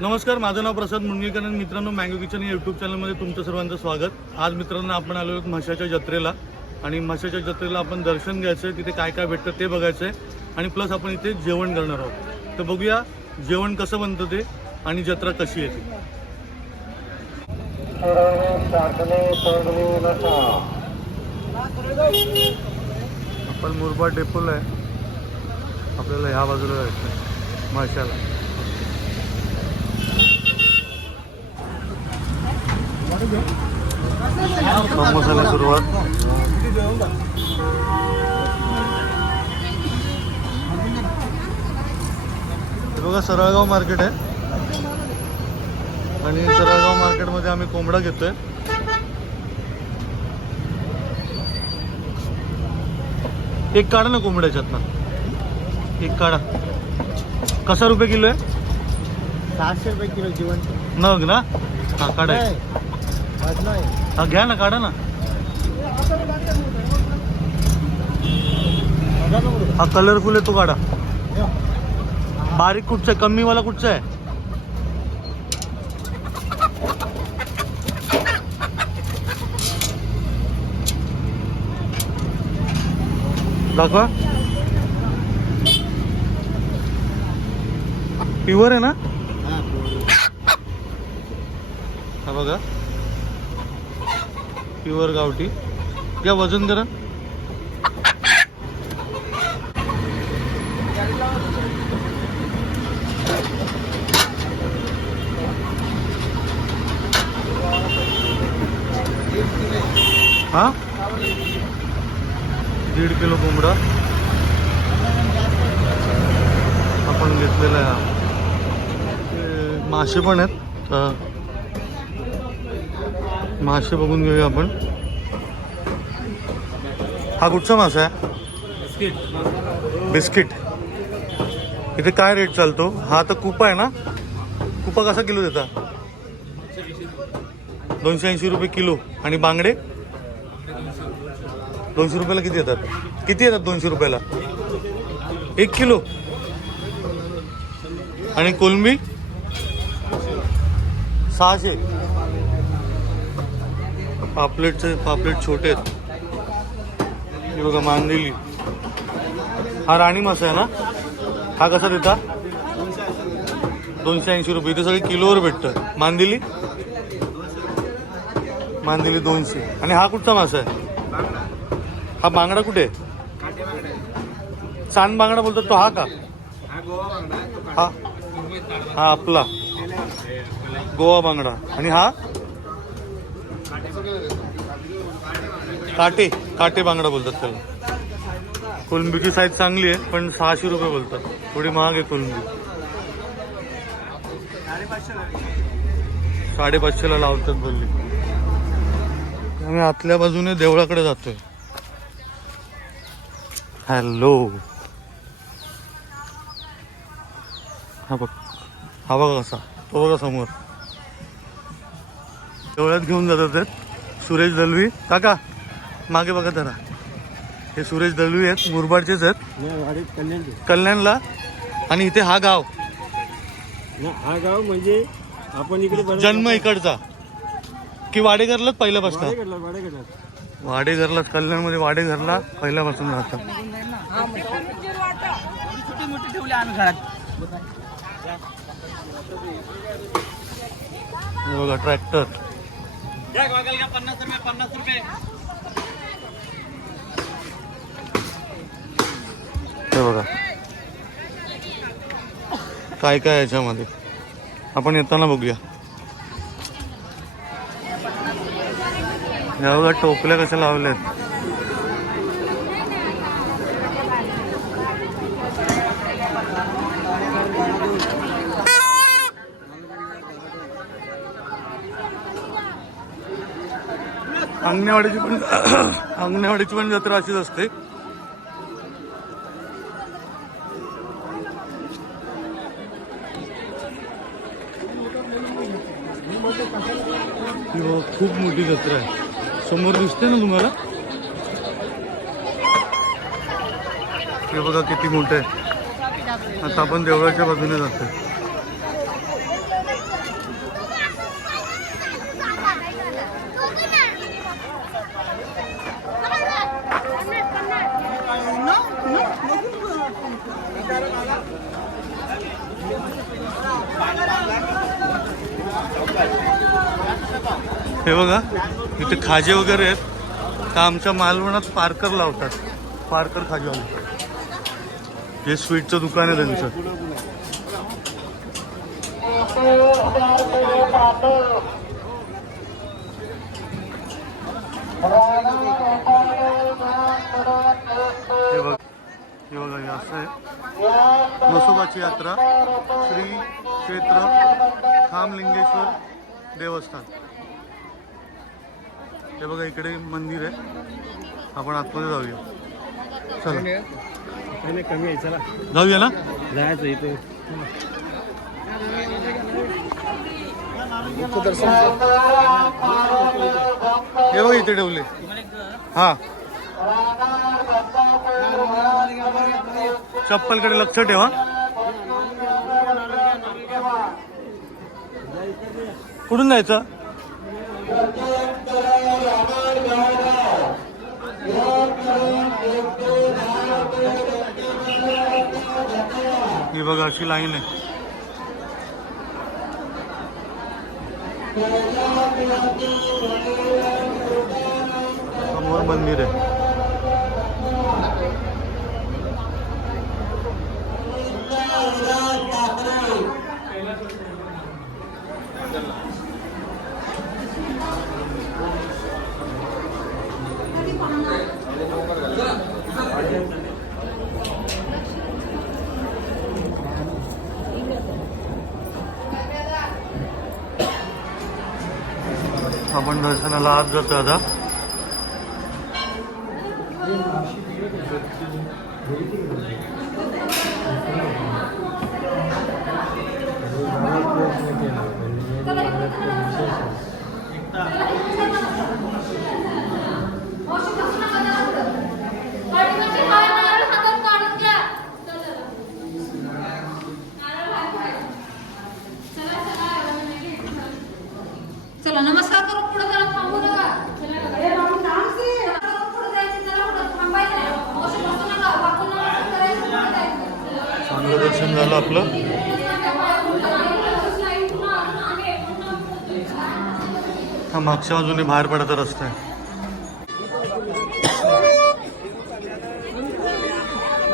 नमस्कार माझं नाव प्रसाद मुंडगेकर आणि मित्रांनो मँगो किचन या युट्यूब चॅनलमध्ये तुमचं सर्वांचं स्वागत. आज मित्रांनो आपण आलो आहोत म्हशाच्या जत्रेला. आणि म्हशाच्या जत्रेला आपण दर्शन घ्यायचं आहे तिथे काय काय भेटतं ते बघायचं आहे. आणि प्लस आपण इथे जेवण करणार आहोत. तर बघूया जेवण कसं बनतं ते आणि जत्रा कशी येते आपण मुरबा डेपोला आहे. आपल्याला ह्या बाजूला जायचं आहे म्हशाला. समोसाला सुरुवात. हे बघा सरळगाव मार्केट आहे. आणि सरळगाव मार्केटमध्ये आम्ही कोंबडा घेतोय. एक काढा ना कोंबड्याच्यात ना एक काढा. कसा रुपये किलो आहे? सहाशे रुपये किलो जीवन नग ना? हा काढा नाही. हा घ्या ना काढा ना. हा कलरफुल आहे तो काढा. बारीक कुठचा आहे? कमीवाला कुठचा आहे? दाखवा. प्युअर आहे ना? हा बघा. प्युअर गावठी. घ्या वजन करा हा? दीड किलो कोंबडा. आपण घेतलेला आहे मासे पण आहेत. मासे बघून घेऊया आपण. हा कुठचा मासा आहे? बिस्किट. इथे काय रेट चालतो? हा तर कुपा आहे ना? कुपा कसा किलो देता? दोनशे ऐंशी रुपये किलो. आणि बांगडे? दोनशे रुपयाला किती येतात? किती येतात दोनशे रुपयाला? एक किलो. आणि कोलंबी? सहाशे. पापलेटचे पापलेट छोटे आहेत. हे बघा मांदेली. हा राणी मासा आहे ना? हा कसा देता? दोनशे ऐंशी रुपये. इथे सगळे किलोवर भेटतं. मांदेली? मांदेली दोनशे. आणि हा कुठचा मासा आहे? हा बांगडा कुठे आहे? चांद बांगडा बोलतात तो हा का? हा. हा आपला. गोवा बांगडा. आणि हा? काटे काटे बांगडा बोलतात त्याला. कोलंबीची साईज चांगली आहे पण सहाशे रुपये बोलतात. थोडी महाग आहे कोलंबी. साडेपाचशेला लावतात बोलली. आम्ही आतल्या बाजूने देवळाकडे जातोय. हॅलो हा बघ. हा बघा कसा. तो बघा समोर. देवळात घेऊन जातात सुरेश दलवी. काका. मागे बघा जरा. हे सुरेश दलवी आहेत मुरबाडचेच आहेत. कल्याणला. आणि इथे हा गाव. हा गाव म्हणजे आपण इकडे जन्म इकडचा. की वाडेघरलाच पहिल्यापासून? वाडेघरलाच कल्याणमध्ये वाडेघरला पहिल्यापासून राहतात. ठेवले आम्ही घरात बघा ट्रॅक्टर पन्नास रुपये पन्नास रुपये. हे बघा. काय काय याच्यामध्ये? आपण येताना बघूया. या बघा टोपल्या कशा लावल्यात. अंगणेवाडीची पण अंगणेवाडीची पण जत्रा अशीच असते ही बघा, खूप मोठी जत्रा आहे. समोर दिसते ना तुम्हाला? हे बघा किती मोठं आहे. आता आपण देवळाच्या बाजूने जातोय हे बघा इथे खाजे वगैरे आहेत तर आमच्या मालवणात पारकर लावतात. पारकर खाजेवाले हे स्वीटचं दुकान आहे त्यांचं. हे बघ हे बघा हे असं आहे. नसोबाची यात्रा श्री क्षेत्र खामलिंगेश्वर देवस्थान. हे बघा इकडे मंदिर आहे. आपण आतमध्ये जाऊया. चला. नाही कमी आहे चला जाऊया ना? जायचं इथे हे बघा इथे ठेवले. हा. चप्पलकडे लक्ष ठेवा कुठून जायचं? ही बघा अशी लाईन आहे समोर मंदिर आहे आपण दर्शनाला आत जातो आता. चला नमस्कार करू पुढे जरा थांबू नका. चांगलं दर्शन झालं आपलं. हा मागच्या बाजूने बाहेर पडायचा रस्ता आहे.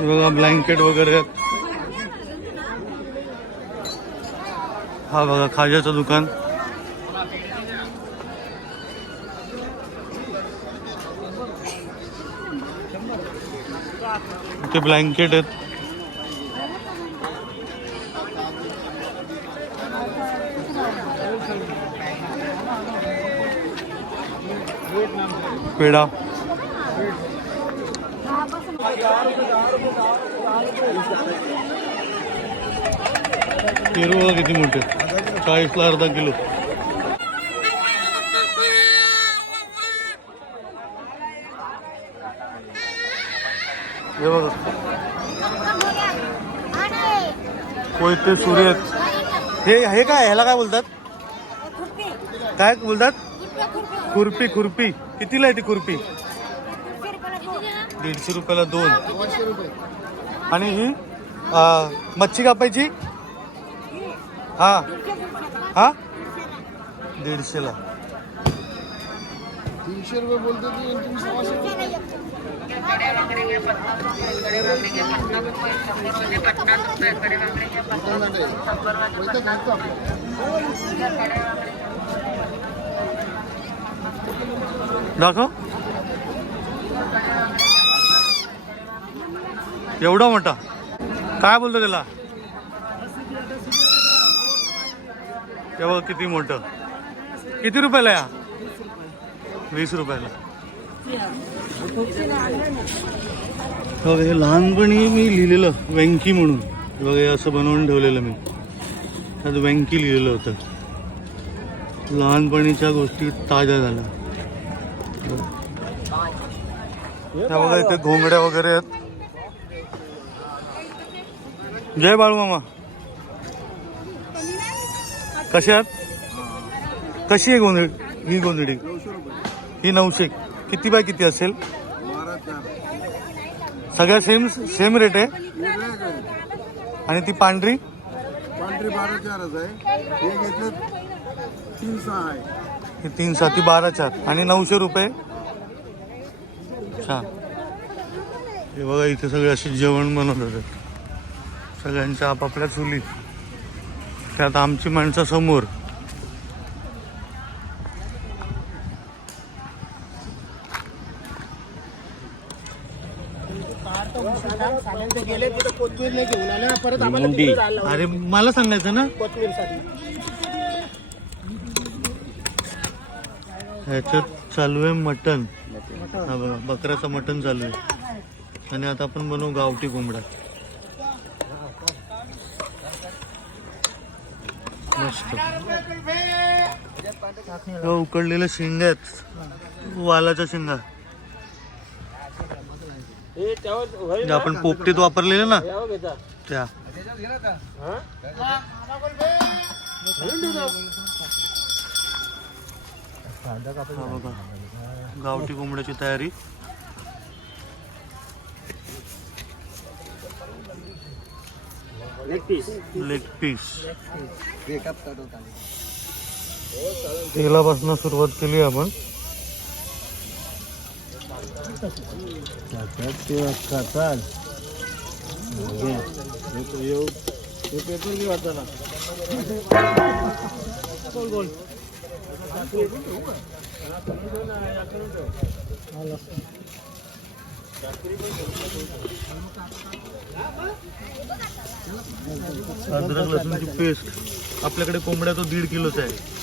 हे बघा ब्लँकेट वगैरे. आहेत. हा बघा खाज्याचं दुकान. इथे ब्लँकेट आहेत. पेढा. पेरू किती मोठे चाळीसला अर्धा किलो. हे बघा कोयते सुरे हे हे काय ह्याला काय बोलतात? काय बोलतात? खुरपी खुरपी. कितीला आहे ती खुरपी? दीडशे रुपयाला दोन. आणि ही मच्छी कापायची? हा. हा? दीडशेला. तीनशे रुपये बोलतो ती आणि तुम्ही सव्वाशे रुपये घालतो आपलं. दाखव. एवढा मोठा? काय बोलतो त्याला? तेव्हा किती मोठं. किती रुपयाला या? वीस रुपयाला. बघ हे लहानपणी मी लिहिलेलं व्यंकी म्हणून. हे बघा हे असं बनवून ठेवलेलं मी. त्यात व्यंकी लिहिलेलं होतं. लहानपणीच्या गोष्टी ताज्या झाल्या. त्या बघा इथे घोंगड्या वगैरे आहेत. जय बाळू मामा. कशी आहात? कशी आहे गोंधळी? ही गोंधळी. ही नऊशे. किती बाय किती असेल? सगळ्या सेम सेम रेट आहे? आणि ती पांढरी? पांढरी बारा चारच आहे. हे घेतलं तीन सहा आहे. हे तीन साती बारा चार. आणि नऊशे रुपये? छान. हे बघा इथे सगळे असे जेवण बनवत होते. सगळ्यांच्या आपापल्या चुली. त्यात आमची माणसं समोर गेले तिथं कोथमीर नाही घेऊन आले ना परत आम्हाला मुंडी. अरे मला सांगायचं ना? ह्याच्यात चालू आहे मटन हा बघा बकऱ्याचं मटन चालू आहे. आणि आता आपण बनवू गावठी कोंबडा. मस्त. उकडलेल्या शेंगा आहेत. वालाच्या शेंगा. आपण पोपटीत वापरलेले ना? त्या. हा गावठी कोंबड्याची तयारी. लेग पीस लेग पीस तेलापासून सुरुवात केली आपण. चाल पेपर वाटताना अद्रक लसूणची पेस्ट आपल्याकडे कोंबड्या तो दीड किलोचा आहे.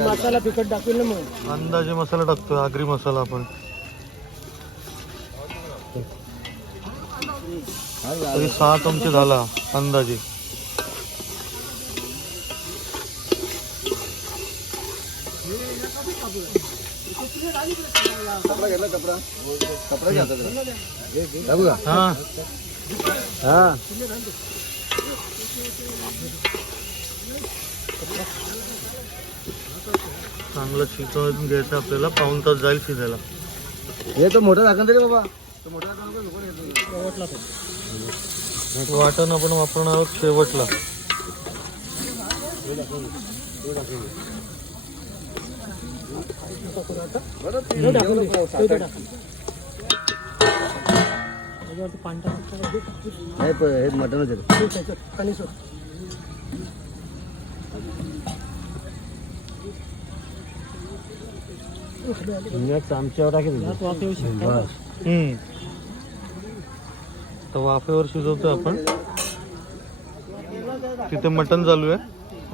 मसाला तिखट टाकून ना मग. अंदाजे मसाला टाकतोय आगरी मसाला आपण. तरी सहा चमचे झाला अंदाजे. हा. हा. चांगलं शिजवून घ्यायचं आपल्याला पाऊन तास जाईल शिजायला. हे तो मोठा दाखवून तरी बाबा. वाटण आपण वापरणार आहोत शेवटला. नाही पण हे मटनच आहे आमच्यावर टाकेल बस. हम्म. तर वाफेवर शिजवतोय आपण. तिथे मटण चालू आहे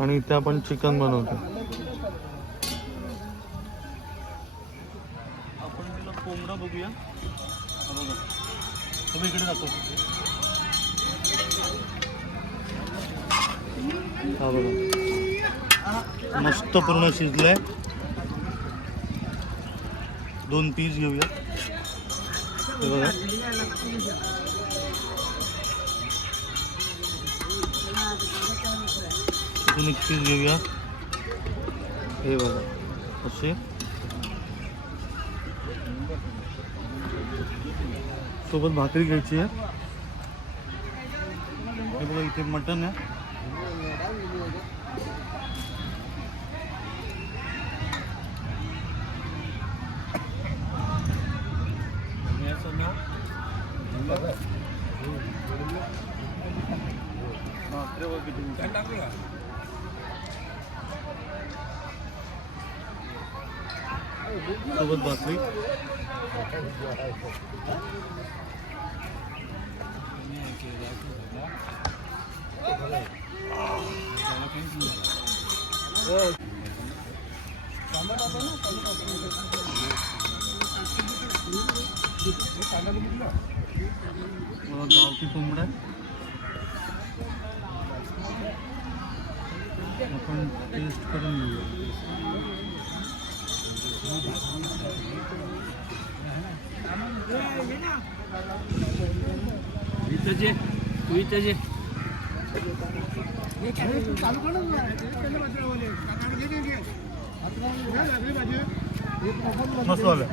आणि इथे आपण चिकन बनवतो आपण तिला कोंबडा बघूया. बघा. तुम्ही इकडे जातो हा बघा. मस्त पूर्ण शिजलंय. दोन पीस हे इथून एक पीस घेऊया. हे सोबत भाकरी घ्यायची हे मटन आहे. सोबत भाकरी गावठी कोंबडा आपण टेस्ट करून घेऊया. जे तू इथं जे. चालू कर ना मस्त झालं.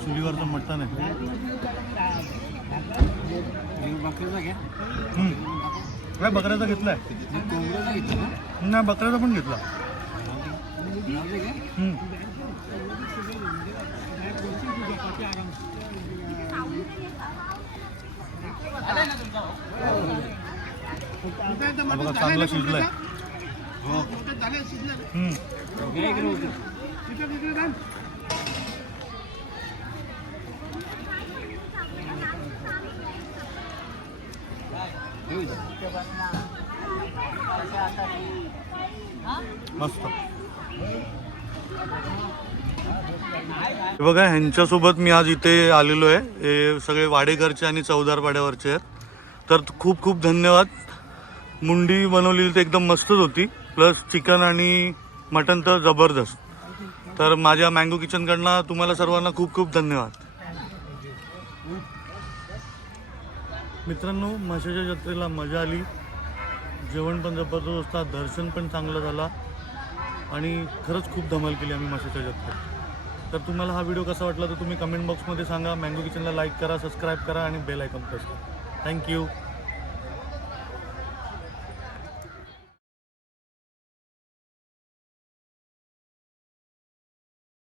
चुलीवरचं मटण आहे. बकऱ्याचा काय बकऱ्याचा घेतलाय? घेतला नाही बकऱ्याचा पण घेतला. लावले बघा चांगला शिजलाय. हो. मस्त. बघा ह्यांच्यासोबत मी आज इथे आलेलो आहे. हे सगळे वाडेकरचे आणि चौदार वाड्यावरचे आहेत. तर खूप खूप धन्यवाद. मुंडी बनवलेली तर एकदम मस्तच होती. प्लस चिकन आणि मटन तर जबरदस्त. तर माझ्या मँगो किचनकडनं तुम्हाला सर्वांना खूप खूप धन्यवाद. मित्रांनो माशाच्या जत्रेला मजा आली. जेवण पण जबरदस्त होता दर्शन पण चांगलं झाला. आणि खरंच खूप धमाल केली आम्ही माशाच्या जत्रेत. तर तुम्हाला हा व्हिडिओ कसा वाटला तर तुम्ही कमेंट बॉक्समध्ये सांगा. मँगो किचनला लाईक करा सबस्क्राईब करा आणि बेल आयकॉन प्रेस करा. Thank you